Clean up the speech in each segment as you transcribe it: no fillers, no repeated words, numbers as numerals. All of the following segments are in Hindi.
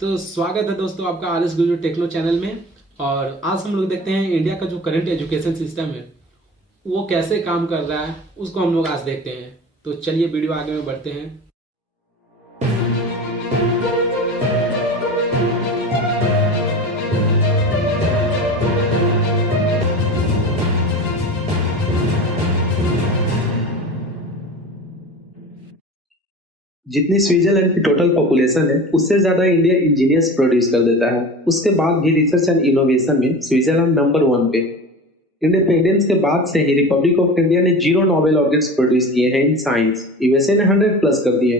तो स्वागत है दोस्तों आपका आर एस गुरु टेक्नो चैनल में। और आज हम लोग देखते हैं इंडिया का जो करंट एजुकेशन सिस्टम है वो कैसे काम कर रहा है, उसको हम लोग आज देखते हैं। तो चलिए वीडियो आगे में बढ़ते हैं। जितनी स्विट्जरलैंड की टोटल पॉपुलेशन है उससे ज्यादा इंडिया इंजीनियर्स प्रोड्यूस कर देता है। उसके बाद भी रिसर्च एंड इनोवेशन में स्विट्जरलैंड नंबर 1 पे। इंडिपेंडेंस के बाद से ही रिपब्लिक ऑफ इंडिया ने 0 नोबेल लॉरेट्स प्रोड्यूस किए हैं इन साइंस। यूएसए ने 100 प्लस कर दिए।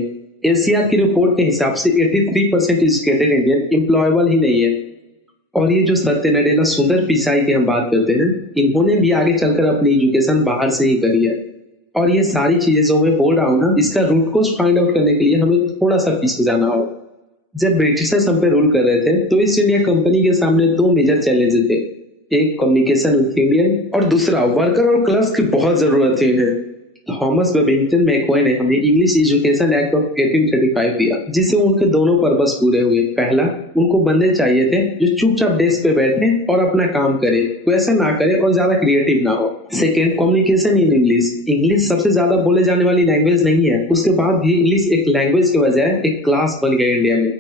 एशिया की रिपोर्ट के हिसाब से 83% एजुकेटेड इंडियन एम्प्लॉयबल ही नहीं है। और ये जो सत्य नडेला सुंदर पिचाई की हम बात करते हैं, इन्होंने भी आगे चलकर अपनी एजुकेशन बाहर से ही करी है। और ये सारी चीजें जो मैं बोल रहा हूँ ना, इसका रूट कोज फाइंड आउट करने के लिए हमें थोड़ा सा पीछे जाना होगा। जब ब्रिटिशर्स हम पे रूल कर रहे थे तो ईस्ट इंडिया कंपनी के सामने 2 मेजर चैलेंज थे। एक कम्युनिकेशन विथ इंडियन और दूसरा वर्कर और क्लास की बहुत जरूरत थी इन्हें। थॉमस बेबिंगटन मैकॉय ने हमें इंग्लिश एजुकेशन एक्ट ऑफ 1835 दिया, जिससे उनके दोनों पर्पस पूरे हुए। पहला, उनको बंदे चाहिए थे जो चुपचाप डेस्क पे बैठे और अपना काम करे, वैसा ना करे और ज्यादा क्रिएटिव ना हो। Second, communication in English. English सबसे ज्यादा बोले जाने वाली लैंग्वेज नहीं है, उसके बाद भी इंग्लिश एक लैंग्वेज के बजाय एक क्लास बन गया इंडिया में।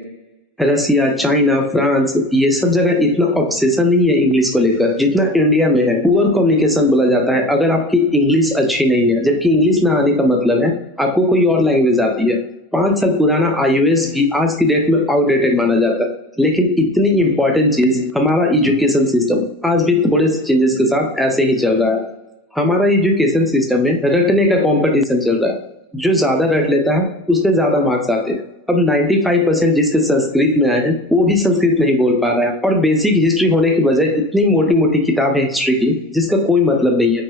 रसिया, चाइना, फ्रांस, ये सब जगह इतना ऑब्सेशन नहीं है इंग्लिश को लेकर जितना इंडिया में है। पुअर कम्युनिकेशन बोला जाता है अगर आपकी इंग्लिश अच्छी नहीं है, जबकि इंग्लिश ना आने का मतलब है आपको कोई और लैंग्वेज आती है। 5 साल पुराना आईओएस भी आज की डेट में आउटडेटेड माना जाता है। लेकिन इतनी इंपॉर्टेंट चीज हमारा एजुकेशन सिस्टम आज भी थोड़े से चेंजेस के साथ ऐसे ही चल रहा है। हमारा एजुकेशन सिस्टम में रटने का कंपटीशन चल रहा है। जो ज्यादा रट लेता है उसके ज्यादा मार्क्स आते हैं। अब 95% जिसके संस्कृत में आए हैं वो भी संस्कृत नहीं बोल पा रहा है, और बेसिक हिस्ट्री होने की बजाय इतनी मोटी मोटी किताब है हिस्ट्री की जिसका कोई मतलब नहीं है।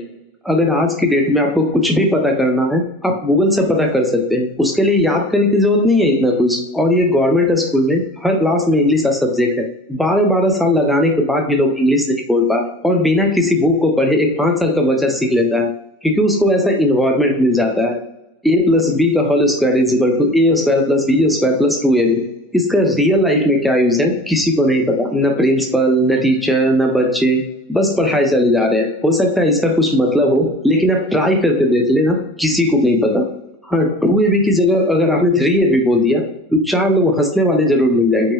अगर आज की डेट में आपको कुछ भी पता करना है आप गूगल से पता कर सकते हैं, उसके लिए याद करने की जरूरत नहीं है इतना कुछ। और ये गवर्नमेंट स्कूल में हर क्लास में इंग्लिश का सब्जेक्ट है। 12-12 साल लगाने के बाद भी लोग इंग्लिश नहीं बोल पा रहे, और बिना किसी बुक को पढ़े एक 5 साल का बच्चा सीख लेता है क्योंकि उसको ऐसा इन्वायरमेंट मिल जाता है। a+b का whole square is equal to a square plus b square plus 2ab। इसका रियल लाइफ में क्या यूज है किसी को नहीं पता, न प्रिंसिपल, न टीचर, न बच्चे, बस पढ़ाई चले जा रहे हैं। हो सकता है इसका कुछ मतलब हो, लेकिन आप ट्राई करके देख लेना, किसी को नहीं पता। हाँ, 2ab की जगह अगर आपने 3ab बोल दिया तो 4 लोग हंसने वाले जरूर मिल जाएंगे।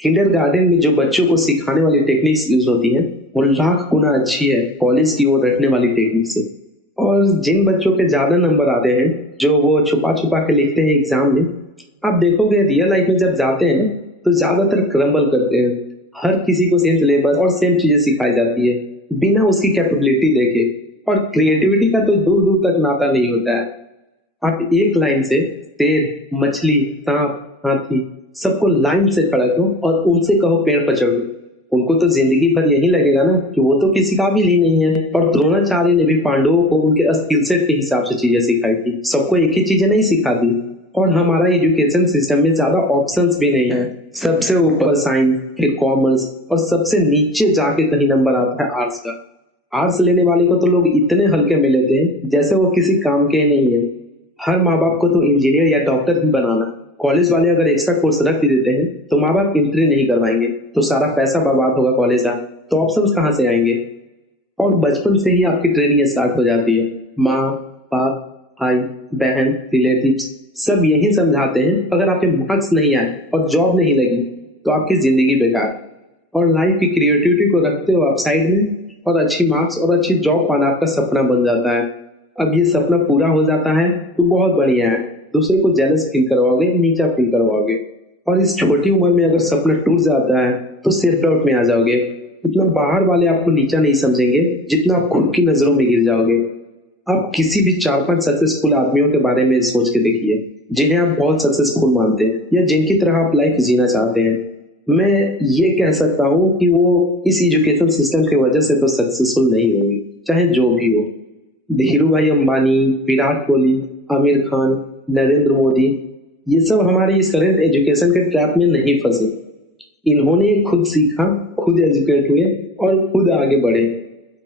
किंडरगार्टन में जो बच्चों को सिखाने वाली टेक्निक्स यूज होती हैं वो लाख गुना अच्छी है कॉलेज की ओर रटने वाली टेक्निक से। और जिन बच्चों के ज्यादा नंबर आते हैं जो वो छुपा छुपा के लिखते हैं एग्जाम में, आप देखोगे रियल लाइफ में जब जाते हैं तो ज्यादातर क्रम्बल करते हैं। हर किसी को सेम सिलेबस और सेम चीजें सिखाई जाती है बिना उसकी कैपेबिलिटी देखे, और क्रिएटिविटी का तो दूर दूर तक नाता नहीं होता है। आप एक लाइन से शेर, मछली, सांप, हाथी सबको लाइन से खड़ा करो और उनसे कहो पेड़ पर चढ़ो, उनको तो जिंदगी भर यही लगेगा ना कि वो तो किसी काबिल ही नहीं है। और द्रोणाचार्य ने भी पांडवों को उनके स्किल सेट के हिसाब से चीजें सिखाई थी, सबको एक ही चीजें नहीं सिखा दी। और हमारा एजुकेशन सिस्टम में ज्यादा ऑप्शंस भी नहीं है। सबसे ऊपर साइंस, फिर कॉमर्स, और सबसे नीचे जाके कहीं नंबर आता है आर्ट्स का। आर्ट्स लेने वाले को तो लोग इतने हल्के में लेते हैं जैसे वो किसी काम के नहीं है। हर माँ बाप को तो इंजीनियर या डॉक्टर ही बनाना। कॉलेज वाले अगर एक्स्ट्रा कोर्स रख भी देते हैं तो माँ बाप एंट्री नहीं करवाएंगे, तो सारा पैसा बर्बाद होगा कॉलेज का, तो ऑप्शंस कहाँ से आएंगे। और बचपन से ही आपकी ट्रेनिंग स्टार्ट हो जाती है। माँ बाप, भाई बहन, रिलेटिव्स सब यही समझाते हैं अगर आपके मार्क्स नहीं आए और जॉब नहीं लगी तो आपकी जिंदगी बेकार। और लाइफ की क्रिएटिविटी को रखते हो आप साइड में, और अच्छी मार्क्स और अच्छी जॉब पाना आपका सपना बन जाता है। अब ये सपना पूरा हो जाता है तो बहुत बढ़िया है, दूसरे को जेलस फील करवाओगे, नीचा फील करवाओगे। और इस छोटी उम्र में अगर सपना टूट जाता है तो सेल्फ डाउट में आ जाओगे। इतना बाहर वाले आपको नीचा नहीं समझेंगे जितना आप खुद की नजरों में गिर जाओगे। आप किसी भी 4-5 सक्सेसफुल आदमियों के बारे में सोच के देखिए जिन्हें आप बहुत सक्सेसफुल मानते हैं या जिनकी तरह आप लाइफ जीना चाहते हैं। मैं ये कह सकता हूँ कि वो इस एजुकेशन सिस्टम की वजह से तो सक्सेसफुल नहीं होंगे, चाहे जो भी हो। धीरू भाई अंबानी, विराट कोहली, आमिर खान, नरेंद्र मोदी, ये सब हमारे इस करंट एजुकेशन के ट्रैप में नहीं फंसे। इन्होंने खुद सीखा, खुद एजुकेट हुए और खुद आगे बढ़े।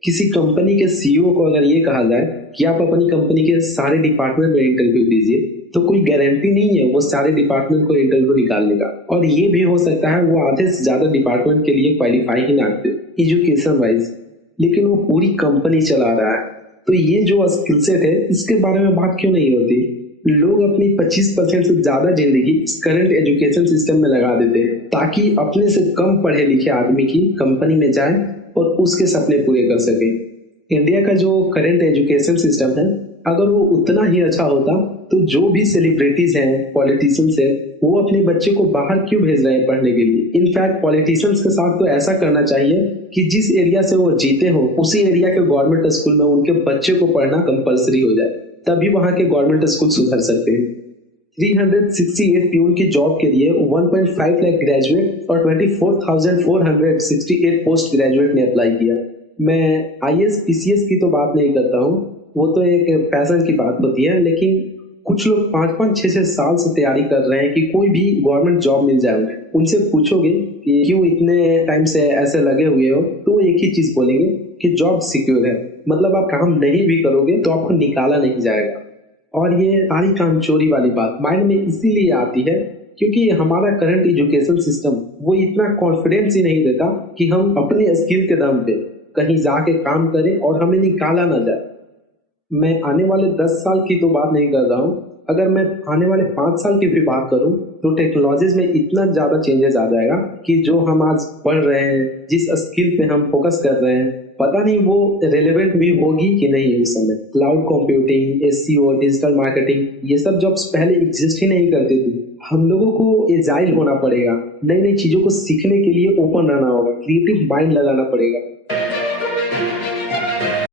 किसी कंपनी के सीईओ को अगर ये कहा जाए कि आप अपनी कंपनी के सारे डिपार्टमेंट में इंटरव्यू दीजिए तो कोई गारंटी नहीं है वो सारे डिपार्टमेंट को इंटरव्यू निकालने का। और ये भी हो सकता है वो आधे से ज्यादा डिपार्टमेंट के लिए क्वालिफाई ही ना करे एजुकेशन वाइज, लेकिन वो पूरी कंपनी चला रहा है। तो ये जो स्किल सेट है इसके बारे में बात क्यों नहीं होती? लोग अपनी 25% से ज्यादा जिंदगी इस करंट एजुकेशन सिस्टम में लगा देते हैं ताकि अपने से कम पढ़े लिखे आदमी की कंपनी में जाए और उसके सपने पूरे कर सके। इंडिया का जो करंट एजुकेशन सिस्टम है अगर वो उतना ही अच्छा होता तो जो भी सेलिब्रिटीज हैं, पॉलिटिशियंस हैं, वो अपने बच्चे को बाहर क्यों भेज रहे हैं पढ़ने के लिए? इनफैक्ट पॉलिटिशियंस के साथ तो ऐसा करना चाहिए कि जिस एरिया से वो जीते हो उसी एरिया के गवर्नमेंट स्कूल में उनके बच्चे को पढ़ना कंपलसरी हो जाए, तभी वहां के गवर्नमेंट स्कूल सुधर सकते हैं। 368 प्यून की जॉब के लिए 1.5 लाख ग्रेजुएट और 24,468 पोस्ट ग्रेजुएट ने अप्लाई किया। मैं आईएएस पीसीएस की तो बात नहीं करता हूँ, वो तो एक पैशन की बात होती है, लेकिन कुछ लोग 5-5, 6-6 साल से तैयारी कर रहे हैं कि कोई भी गवर्नमेंट जॉब मिल जाए उन्हें। उनसे पूछोगे कि क्यों इतने टाइम से ऐसे लगे हुए हो, तो वो एक ही चीज बोलेंगे कि जॉब सिक्योर है। मतलब आप काम नहीं भी करोगे तो आपको निकाला नहीं जाएगा। और ये सारी काम चोरी वाली बात माइंड में इसीलिए आती है क्योंकि हमारा करंट एजुकेशन सिस्टम वो इतना कॉन्फिडेंस ही नहीं देता कि हम अपने स्किल के दम पे कहीं जाके काम करें और हमें निकाला ना जाए। मैं आने वाले 10 साल की तो बात नहीं कर रहा हूँ, अगर मैं आने वाले 5 साल की भी बात करूँ तो टेक्नोलॉजीज में इतना ज़्यादा चेंजेस आ जाएगा कि जो हम आज पढ़ रहे हैं, जिस स्किल पे हम फोकस कर रहे हैं, पता नहीं वो रिलेवेंट भी होगी कि नहीं उस समय। Cloud computing, SEO, digital marketing, ये सब जॉब्स पहले एग्जिस्ट ही नहीं करती थी। हम लोगों को एजाइल होना पड़ेगा, नई नई चीज़ों को सीखने के लिए ओपन रहना होगा, क्रिएटिव माइंड लगाना पड़ेगा।